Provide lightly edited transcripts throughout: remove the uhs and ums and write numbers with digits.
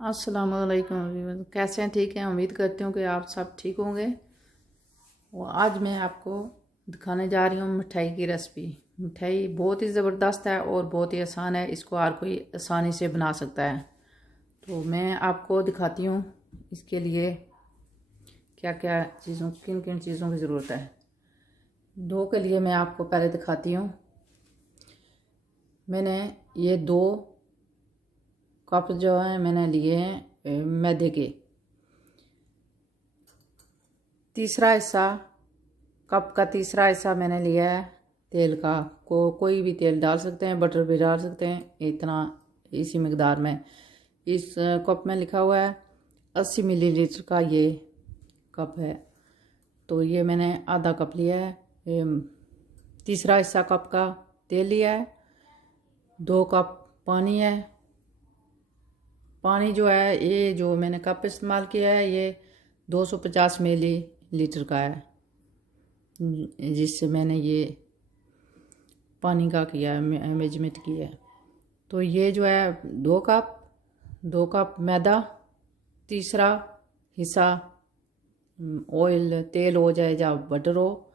अस्सलाम वालेकुम एवरीवन, कैसे हैं? ठीक हैं। उम्मीद करती हूँ कि आप सब ठीक होंगे। और आज मैं आपको दिखाने जा रही हूँ मिठाई की रेसिपी। मिठाई बहुत ही ज़बरदस्त है और बहुत ही आसान है, इसको हर कोई आसानी से बना सकता है। तो मैं आपको दिखाती हूँ इसके लिए क्या क्या चीज़ों किन किन चीज़ों की ज़रूरत है। डो के लिए मैं आपको पहले दिखाती हूँ। मैंने ये 2 कप जो है मैंने लिए हैं मैदे के। तीसरा हिस्सा कप का तीसरा हिस्सा मैंने लिया है तेल का। कोई भी तेल डाल सकते हैं, बटर भी डाल सकते हैं, इतना इसी मकदार में। इस कप में लिखा हुआ है 80 मिलीलीटर का ये कप है, तो ये मैंने आधा कप लिया है। तीसरा हिस्सा कप का तेल लिया है। 2 कप पानी है। पानी जो है ये जो मैंने कप इस्तेमाल किया है ये 250 मिलीलीटर का है, जिससे मैंने ये पानी का किया है, मेजरमेंट किया है। तो ये जो है 2 कप मैदा, तीसरा हिस्सा ऑयल तेल हो जाए या बटर हो,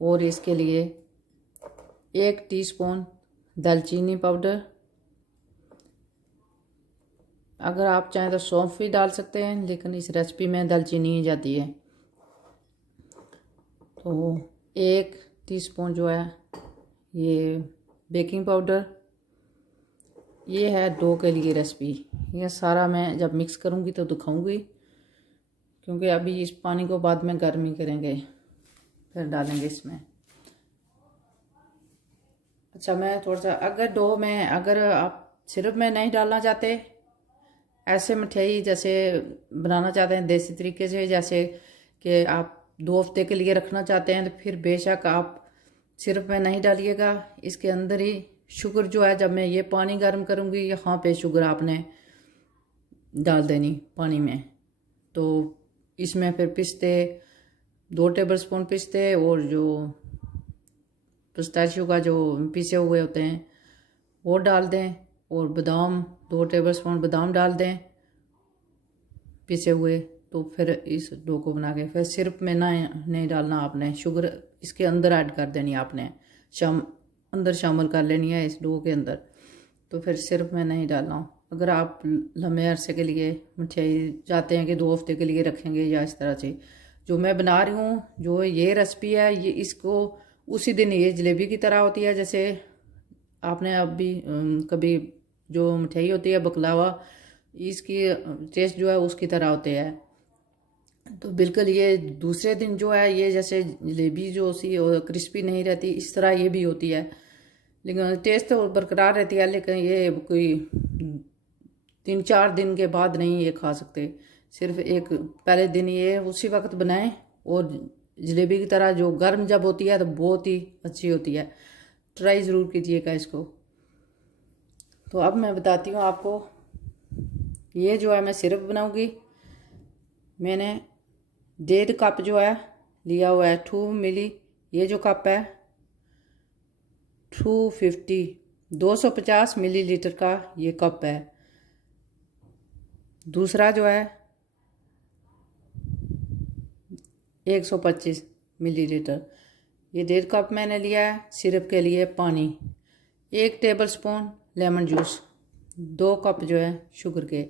और इसके लिए 1 टीस्पून दालचीनी पाउडर। अगर आप चाहें तो सौंफ भी डाल सकते हैं, लेकिन इस रेसिपी में दालचीनी ही जाती है। तो 1 टीस्पून जो है ये बेकिंग पाउडर। ये है डो के लिए रेसिपी। ये सारा मैं जब मिक्स करूँगी तो दिखाऊंगी, क्योंकि अभी इस पानी को बाद में गर्म ही करेंगे, फिर डालेंगे इसमें। अच्छा, मैं थोड़ा सा अगर डो में अगर आप सिरप में नहीं डालना चाहते, ऐसे मिठाई जैसे बनाना चाहते हैं देसी तरीके से, जैसे कि आप 2 हफ्ते के लिए रखना चाहते हैं, तो फिर बेशक आप सिरप में नहीं डालिएगा। इसके अंदर ही शुगर जो है, जब मैं ये पानी गर्म करूँगी यहाँ पे शुगर आपने डाल देनी पानी में। तो इसमें फिर पिस्ते 2 टेबलस्पून पिस्ते, और जो पिस्ताशियो का जो पिसे हुए होते हैं वो डाल दें, और बादाम 2 टेबलस्पून बादाम डाल दें पिसे हुए। तो फिर इस डो को बना के फिर सिरप में ना नहीं डालना आपने, शुगर इसके अंदर ऐड कर देनी आपने, अंदर शामिल कर लेनी है इस डो के अंदर। तो फिर सिरप में नहीं डालना। अगर आप लंबे अरसे के लिए मिठाई चाहते हैं कि 2 हफ्ते के लिए रखेंगे, या इस तरह से जो मैं बना रही हूँ, जो ये रेसिपी है, ये इसको उसी दिन ये जलेबी की तरह होती है। जैसे आपने अभी कभी जो मिठाई होती है बकलावा, इसकी टेस्ट जो है उसकी तरह होते हैं। तो बिल्कुल ये दूसरे दिन जो है ये जैसे जलेबी जो सी क्रिस्पी नहीं रहती, इस तरह ये भी होती है, लेकिन टेस्ट तो बरकरार रहती है। लेकिन ये कोई 3-4 दिन के बाद नहीं ये खा सकते। सिर्फ एक पहले दिन ये उसी वक्त बनाएं, और जलेबी की तरह जो गर्म जब होती है तो बहुत ही अच्छी होती है। ट्राई ज़रूर कीजिएगा इसको। तो अब मैं बताती हूँ आपको, ये जो है मैं सिरप बनाऊंगी। मैंने 1.5 कप जो है लिया हुआ है 2 मिली। ये जो कप है 250 मिलीलीटर का ये कप है। दूसरा जो है 125 मिलीलीटर। ये 1.5 कप मैंने लिया है। सिरप के लिए पानी, 1 टेबलस्पून लेमन जूस, 2 कप जो है शुगर के।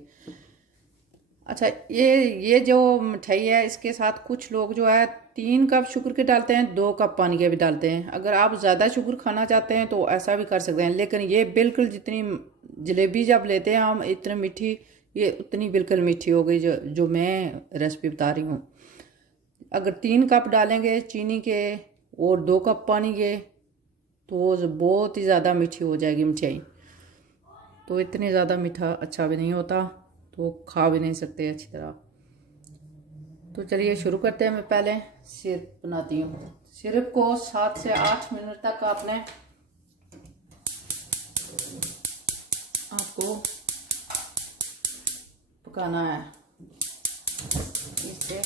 अच्छा, ये जो मिठाई है इसके साथ कुछ लोग जो है 3 कप शुगर के डालते हैं, 2 कप पानी के भी डालते हैं। अगर आप ज़्यादा शुगर खाना चाहते हैं तो ऐसा भी कर सकते हैं, लेकिन ये बिल्कुल जितनी जलेबी जब लेते हैं हम इतनी मीठी, ये उतनी बिल्कुल मीठी हो गई जो मैं रेसिपी बता रही हूँ। अगर 3 कप डालेंगे चीनी के और 2 कप पानी के, तो बहुत ही ज़्यादा मीठी हो जाएगी मिठाई। तो इतनी ज़्यादा मीठा अच्छा भी नहीं होता, तो खा भी नहीं सकते अच्छी तरह। तो चलिए शुरू करते हैं। मैं पहले सिरप बनाती हूँ। सिरप को 7 से 8 मिनट तक आपको पकाना है। इससे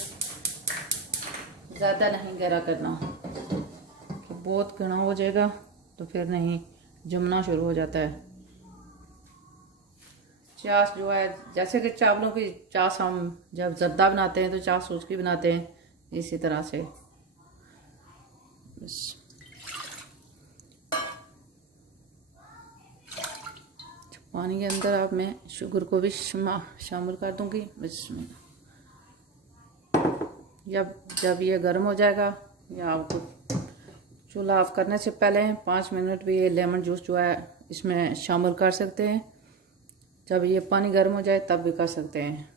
ज़्यादा नहीं गहरा करना, कि बहुत घना हो जाएगा तो फिर नहीं जमना शुरू हो जाता है। चाश जो है, जैसे कि चावलों की चाश हम जब जर्दा बनाते हैं तो चाश उसकी बनाते हैं, इसी तरह से बस। पानी के अंदर अब मैं शुगर को भी शामिल कर दूंगी बस। जब जब ये गर्म हो जाएगा, या आपको चूल्हा ऑफ करने से पहले 5 मिनट भी ये लेमन जूस जो है इसमें शामिल कर सकते हैं। जब ये पानी गर्म हो जाए तब भी कर सकते हैं।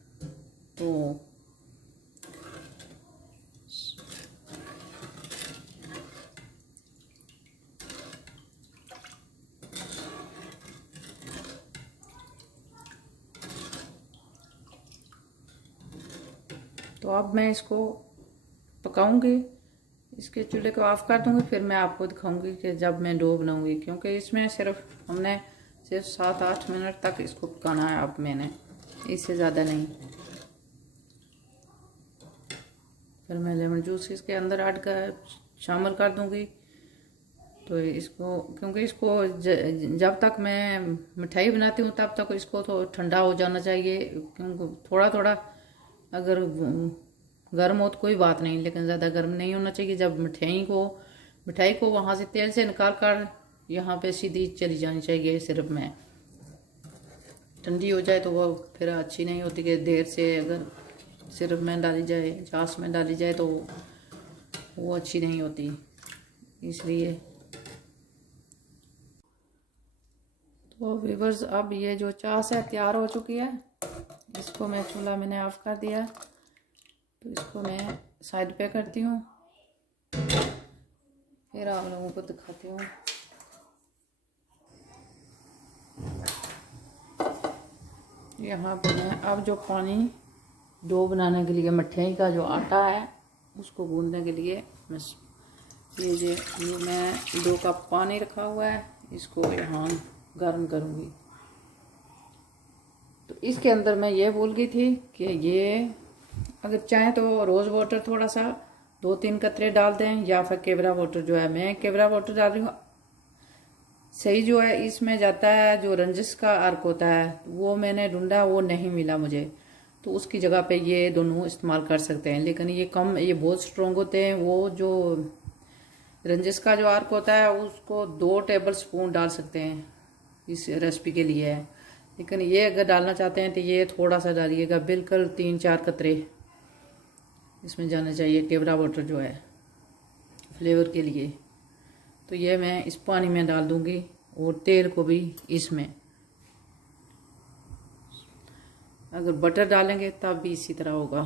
तो अब मैं इसको पकाऊंगी, इसके चूल्हे को ऑफ कर दूंगी, फिर मैं आपको दिखाऊंगी कि जब मैं डो बनाऊंगी, क्योंकि इसमें हमने सिर्फ 7-8 मिनट तक इसको पकाना है। अब मैंने इससे ज़्यादा नहीं। फिर मैं लेमन जूस इसके अंदर ऐड कर शामिल कर दूंगी। तो इसको, क्योंकि इसको जब तक मैं मिठाई बनाती हूँ तब तक इसको तो ठंडा हो जाना चाहिए, क्योंकि थोड़ा थोड़ा अगर गर्म हो तो कोई बात नहीं, लेकिन ज़्यादा गर्म नहीं होना चाहिए। जब मिठाई को वहाँ से तेल से निकाल कर यहाँ पे सीधी चली जानी चाहिए सिरप में। ठंडी हो जाए तो वो फिर अच्छी नहीं होती, कि देर से अगर सिरप में डाली जाए, चाश में डाली जाए तो वो अच्छी नहीं होती, इसलिए। तो व्यूअर्स, अब ये जो चाश है तैयार हो चुकी है। इसको मैं चूल्हा मैंने ऑफ कर दिया, तो इसको मैं साइड पे करती हूँ, फिर आप लोगों को दिखाती हूँ। यहाँ पे मैं अब जो पानी डो बनाने के लिए, मठियाई का जो आटा है उसको गूंदने के लिए, बस ये मैं 2 कप पानी रखा हुआ है, इसको यहाँ गर्म करूँगी। तो इसके अंदर मैं ये भूल गई थी कि ये अगर चाहें तो रोज़ वाटर थोड़ा सा 2-3 कतरे डाल दें, या फिर केवड़ा वाटर जो है, मैं केवड़ा वाटर डाल रही हूँ। सही जो है इसमें जाता है, जो रंजिश का अर्क होता है वो मैंने ढूंढा, वो नहीं मिला मुझे, तो उसकी जगह पे ये दोनों इस्तेमाल कर सकते हैं। लेकिन ये बहुत स्ट्रॉन्ग होते हैं। वो जो रंजिश का जो अर्क होता है उसको 2 टेबल स्पून डाल सकते हैं इस रेसिपी के लिए है। लेकिन ये अगर डालना चाहते हैं तो ये थोड़ा सा डालिएगा, बिल्कुल 3-4 कतरे इसमें जाना चाहिए केवड़ा वाटर जो है फ्लेवर के लिए। तो ये मैं इस पानी में डाल दूंगी, और तेल को भी इसमें। अगर बटर डालेंगे तब भी इसी तरह होगा।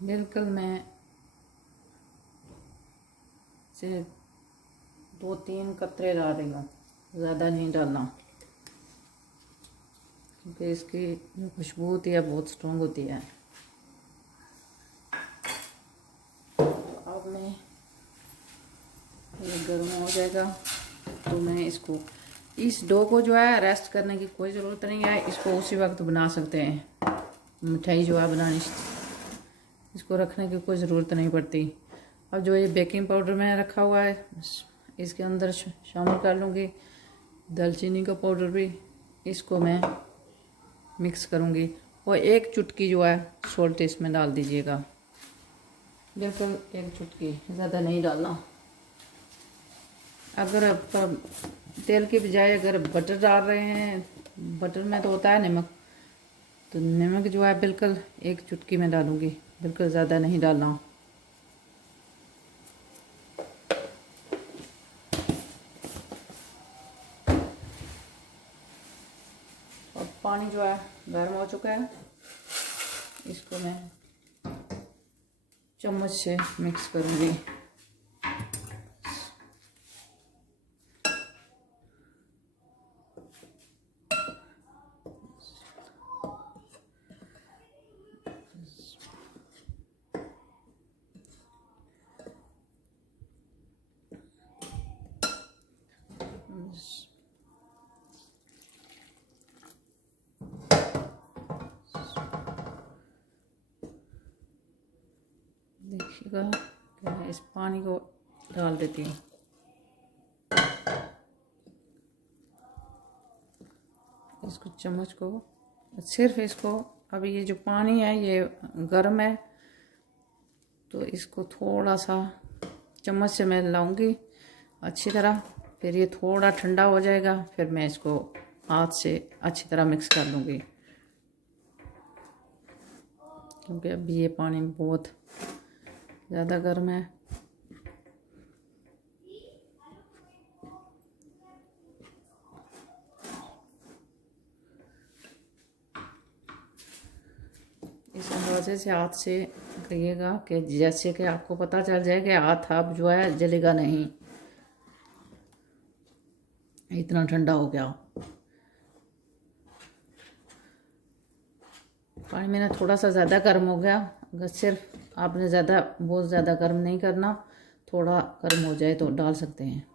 बिल्कुल मैं सिर्फ 2-3 कतरे डाल रही हूँ, ज़्यादा नहीं डालना, क्योंकि इसकी जो खुशबू होती है बहुत स्ट्रॉन्ग होती है। अब मैं ये गर्म हो जाएगा तो मैं इस डो को जो है रेस्ट करने की कोई ज़रूरत नहीं है, इसको उसी वक्त बना सकते हैं। मिठाई जो है बनानी, इसको रखने की कोई ज़रूरत नहीं पड़ती। अब जो ये बेकिंग पाउडर मैंने रखा हुआ है इसके अंदर शामिल कर लूँगी, दालचीनी का पाउडर भी, इसको मैं मिक्स करूँगी, और 1 चुटकी जो है सॉल्ट इसमें डाल दीजिएगा, बिल्कुल 1 चुटकी, ज़्यादा नहीं डालना। अगर आप तेल के बजाय अगर बटर डाल रहे हैं, बटर में तो होता है नमक, तो नमक जो है बिल्कुल 1 चुटकी में डालूँगी, बिल्कुल ज़्यादा नहीं डालना। और पानी जो है गर्म हो चुका है, इसको मैं चम्मच से मिक्स करूँगी। देखिएगा मैं इस पानी को डाल देती हूँ। इसको चम्मच को सिर्फ इसको, अभी ये जो पानी है ये गर्म है, तो इसको थोड़ा सा चम्मच से मैं लाऊंगी अच्छी तरह। फिर ये थोड़ा ठंडा हो जाएगा, फिर मैं इसको हाथ से अच्छी तरह मिक्स कर लूँगी, क्योंकि अभी ये पानी बहुत ज़्यादा गर्म है। इस अंदाजे से हाथ से करिएगा कि जैसे कि आपको पता चल जाए कि हाथ अब जो है जलेगा नहीं, इतना ठंडा हो गया। पानी मेरा थोड़ा सा ज़्यादा गर्म हो गया। अगर सिर्फ आपने बहुत ज़्यादा गर्म नहीं करना, थोड़ा गर्म हो जाए तो डाल सकते हैं।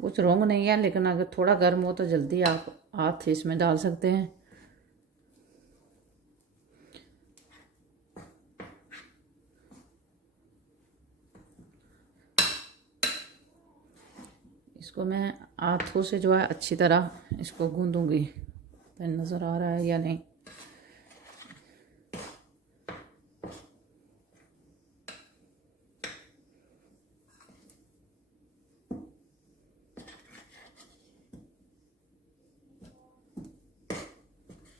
कुछ रॉन्ग नहीं है, लेकिन अगर थोड़ा गर्म हो तो जल्दी आप हाथ इसमें डाल सकते हैं। इसको मैं हाथों से जो है अच्छी तरह इसको गूंदूंगी। पेन नज़र आ रहा है या नहीं?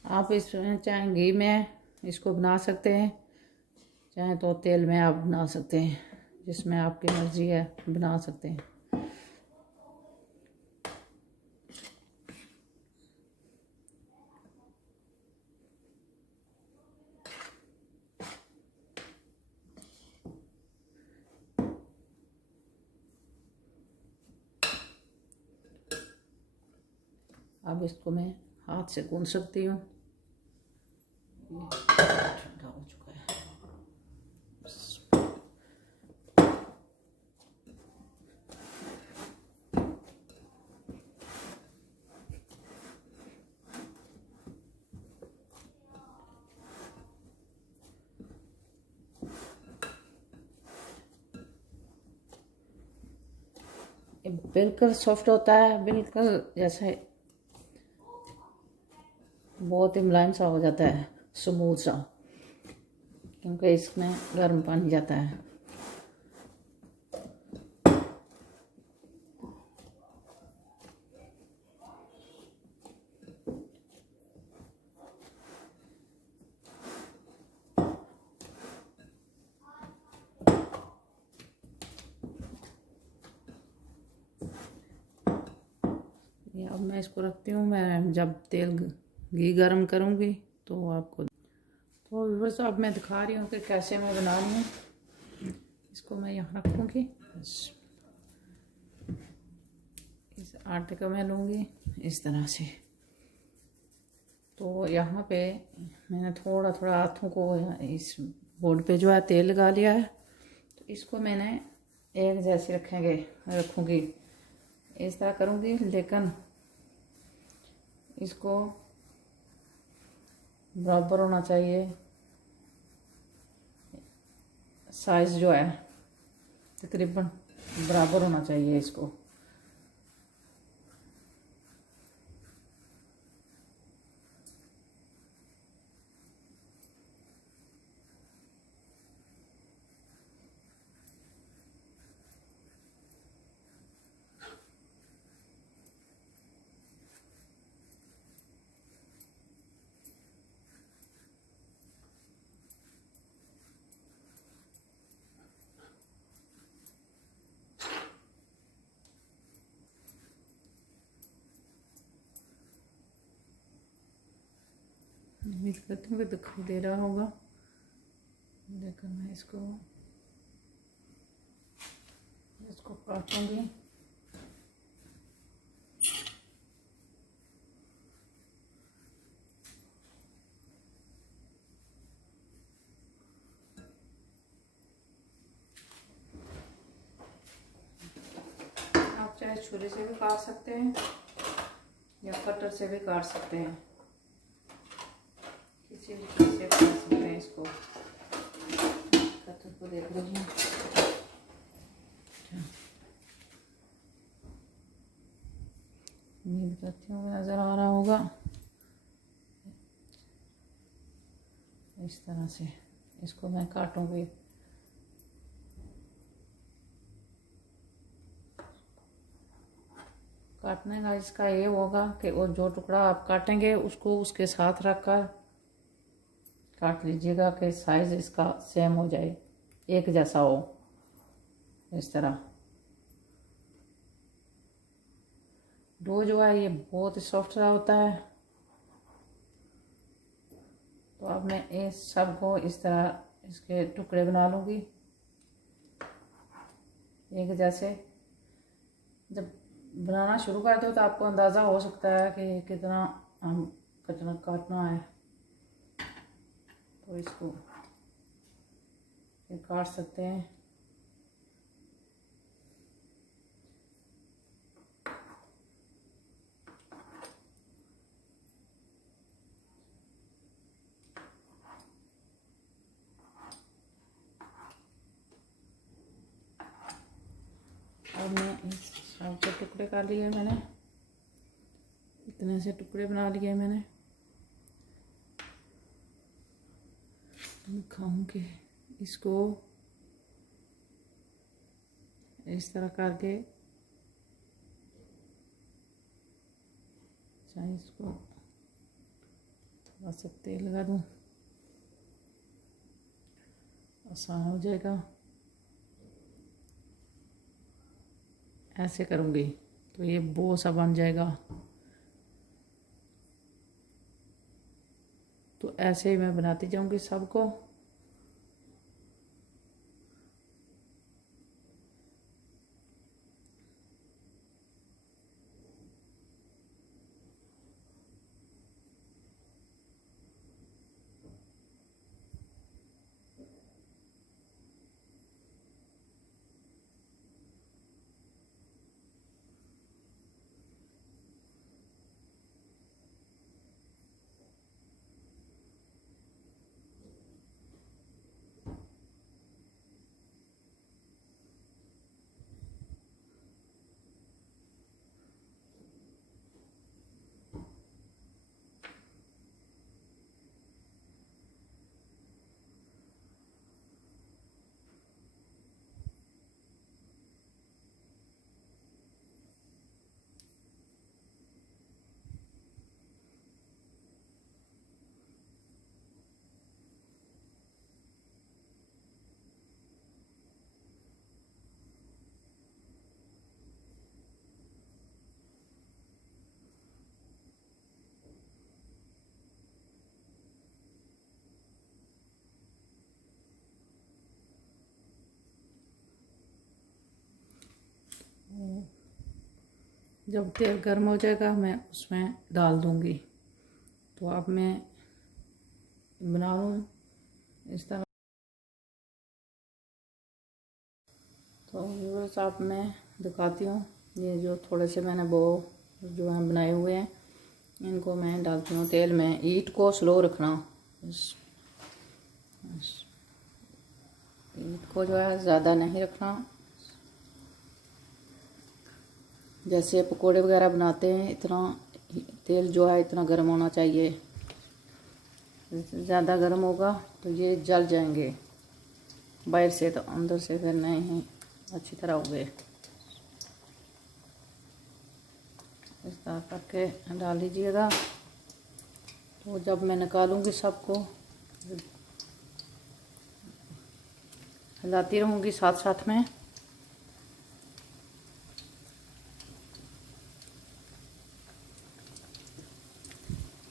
आप इसमें चाहे घी में इसको बना सकते हैं, चाहे तो तेल में आप बना सकते हैं, जिसमें आपकी मर्ज़ी है बना सकते हैं। अब इसको मैं हाथ से गूंद सकती हूँ। ठंडा हो चुका है। ये बिल्कुल सॉफ्ट होता है, बिल्कुल जैसे बहुत ही मुलायम सा हो जाता है, स्मूथ सा, क्योंकि इसमें गर्म पानी जाता है। ये अब मैं इसको रखती हूँ। मैं जब घी गर्म करूँगी तो आपको, तो बस अब मैं दिखा रही हूँ कि कैसे मैं बना रही हूँ। इसको मैं यहाँ रखूँगी, इस आटे को मैं लूँगी इस तरह से। तो यहाँ पे मैंने थोड़ा थोड़ा हाथों को इस बोर्ड पे जो है तेल लगा लिया है। तो इसको मैंने एक जैसे रखूँगी, इस तरह करूँगी, लेकिन इसको बराबर होना चाहिए साइज़ जो है, तकरीबन बराबर होना चाहिए इसको। उम्मीद करती हूँ कि दिखाई दे रहा होगा, लेकिन मैं इसको काटूंगी। आप चाहे छुरी से भी काट सकते हैं या कटर से भी काट सकते हैं, किसी भी चीज़ से काट सकते हैं इसको। को देख रही हूँ। उम्मीद करती हूँ नज़र आ रहा होगा। इस तरह से इसको मैं काटूंगी। काटने का इसका ये होगा कि वो जो टुकड़ा आप काटेंगे उसको उसके साथ रखकर काट लीजिएगा कि साइज इसका सेम हो जाए, एक जैसा हो। इस तरह डो जो है ये बहुत सॉफ्ट सा होता है। तो अब मैं इस सब को इस तरह इसके टुकड़े बना लूँगी एक जैसे। जब बनाना शुरू कर दो तो आपको अंदाज़ा हो सकता है कि कितना हम काटना है। तो इसको फिर काट सकते हैं। अब मैं इस सब के टुकड़े कर लिए मैंने, इतने से टुकड़े बना लिए मैंने। दिखाऊंगी इसको इस तरह करके, चाहे इसको थोड़ा सा तेल लगा दूं, आसान हो जाएगा। ऐसे करूँगी तो ये बो सा बन जाएगा। तो ऐसे ही मैं बनाती जाऊँगी सबको। जब तेल गर्म हो जाएगा मैं उसमें डाल दूँगी। तो अब मैं बना लूँ इस तरह। तो व्यूअर्स आप मैं दिखाती हूँ, ये जो थोड़े से मैंने बो जो है बनाए हुए हैं, इनको मैं डालती हूँ तेल में। हीट को स्लो रखना, हीट को जो है ज़्यादा नहीं रखना। जैसे पकोड़े वगैरह बनाते हैं इतना तेल जो है इतना गर्म होना चाहिए। ज़्यादा गर्म होगा तो ये जल जाएंगे बाहर से, तो अंदर से फिर नहीं अच्छी तरह हो गए। इस तरह करके डाल लीजिएगा। तो जब मैं निकालूंगी सबको हिलाती रहूँगी साथ साथ में।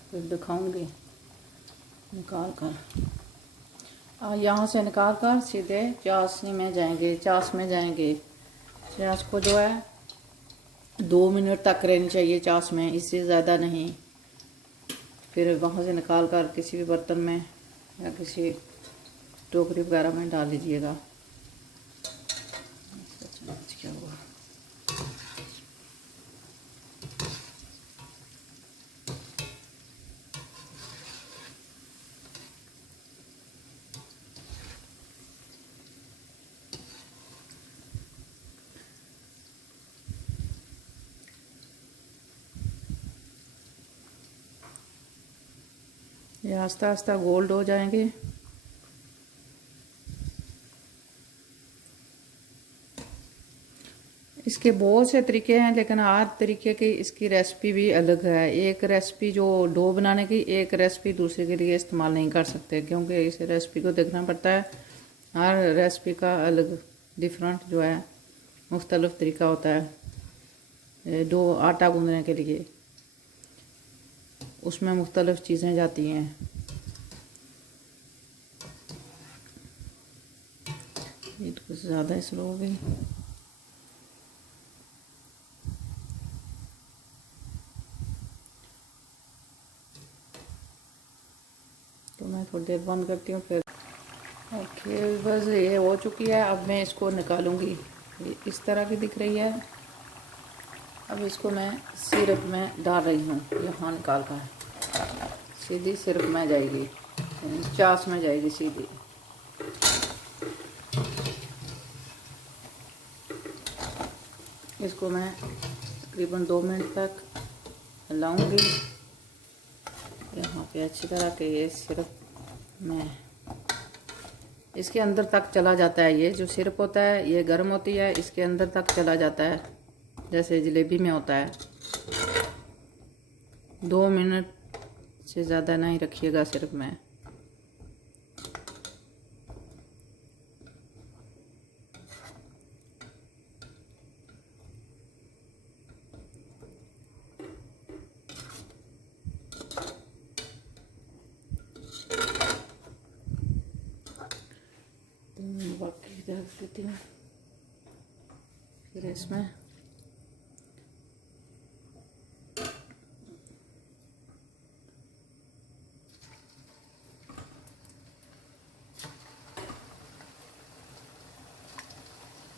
फिर दिखाऊंगी निकाल कर। यहाँ से निकाल कर सीधे चाशनी में जाएंगे, चाश में जाएंगे। चाश को जो है 2 मिनट तक रहनी चाहिए चाश में, इससे ज़्यादा नहीं। फिर वहाँ से निकाल कर किसी भी बर्तन में या किसी टोकरी वगैरह में डाल लीजिएगा। क्या हुआ? ये आस्ता आस्ता गोल्ड हो जाएंगे। इसके बहुत से तरीके हैं, लेकिन हर तरीके की इसकी रेसिपी भी अलग है। एक रेसिपी जो डो बनाने की, एक रेसिपी दूसरे के लिए इस्तेमाल नहीं कर सकते, क्योंकि इस रेसिपी को देखना पड़ता है। हर रेसिपी का अलग डिफरेंट जो है मुख्तलिफ तरीका होता है। डो आटा गूंदने के लिए उसमें मुख्तलिफ चीज़ें जाती हैं। ये तो कुछ ज़्यादा स्लो हो गई। तो मैं थोड़ी देर बंद करती हूँ फिर। ओके, बस ये हो चुकी है। अब मैं इसको निकालूंगी। ये इस तरह की दिख रही है। अब इसको मैं सिरप में डाल रही हूँ। यहाँ निकाल कर सीधी सिरप में जाएगी, चास में जाएगी सीधी। इसको मैं तकरीबन 2 मिनट तक हिलाऊंगी यहाँ पे अच्छी तरह के। ये सिरप में इसके अंदर तक चला जाता है। ये जो सिरप होता है ये गर्म होती है, इसके अंदर तक चला जाता है, जैसे जलेबी में होता है। 2 मिनट से ज़्यादा नहीं रखिएगा सिरप में। बाकी रख देती हूँ फिर इसमें।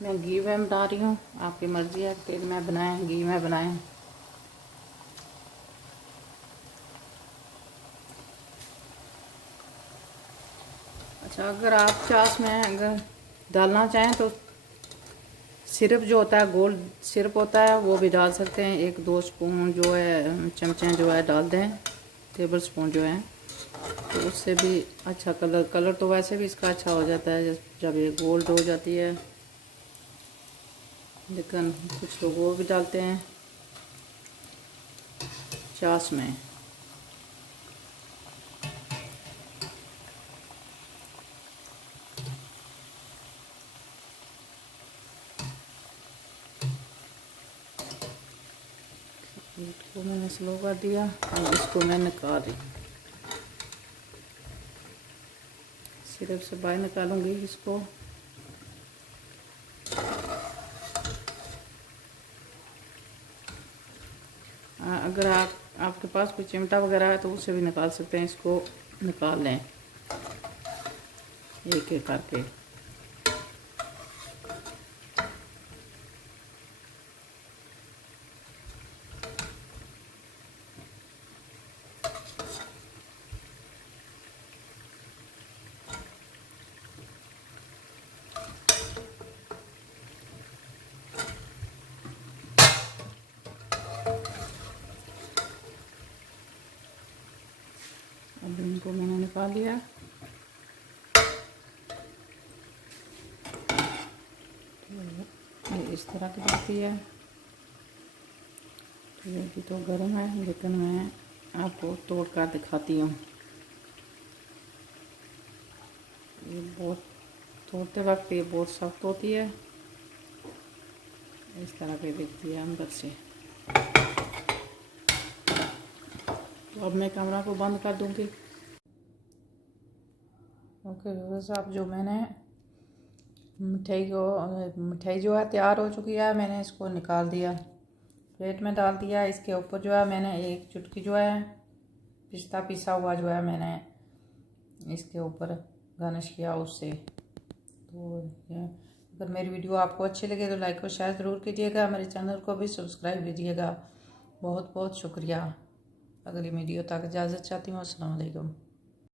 मैं घी में बना रही हूँ, आपकी मर्ज़ी है, तेल में बनाएं घी में बनाएं। अच्छा, अगर आप चास में अगर डालना चाहें तो सिरप जो होता है, गोल्ड सिरप होता है, वो भी डाल सकते हैं। 1-2 स्पून जो है, चमचे जो है डाल दें, टेबल स्पून जो है, तो उससे भी अच्छा कलर तो वैसे भी इसका अच्छा हो जाता है जब ये गोल्ड हो जाती है। लेकिन कुछ लोग वो भी डालते हैं चास में। इसको मैंने स्लो कर दिया और इसको मैं निकाल रही हूँ। सिरप से बाहर निकालूंगी इसको। अगर आपके पास कोई चिमटा वगैरह है तो उससे भी निकाल सकते हैं। इसको निकाल लें एक एक करके। अब इनको मैंने निकाल लिया। ये इस तरह की दिखती है। तो ये भी तो गर्म है, लेकिन मैं आपको तोड़ कर दिखाती हूँ। ये बहुत तोड़ते वक्त ये बहुत सख्त होती है, इस तरह की दिखती है अंदर से। तो अब मैं कैमरा को बंद कर दूंगी। ओके बस, अब जो मैंने मिठाई जो है तैयार हो चुकी है। मैंने इसको निकाल दिया, प्लेट में डाल दिया। इसके ऊपर जो है मैंने 1 चुटकी जो है पिस्ता पिसा हुआ जो है मैंने इसके ऊपर गार्निश किया उससे। तो अगर मेरी वीडियो आपको अच्छी लगे तो लाइक और शेयर ज़रूर कीजिएगा। मेरे चैनल को भी सब्सक्राइब कीजिएगा। बहुत बहुत शुक्रिया। अगली वीडियो तक इजाज़त चाहती हूँ। अस्सलाम वालेकुम।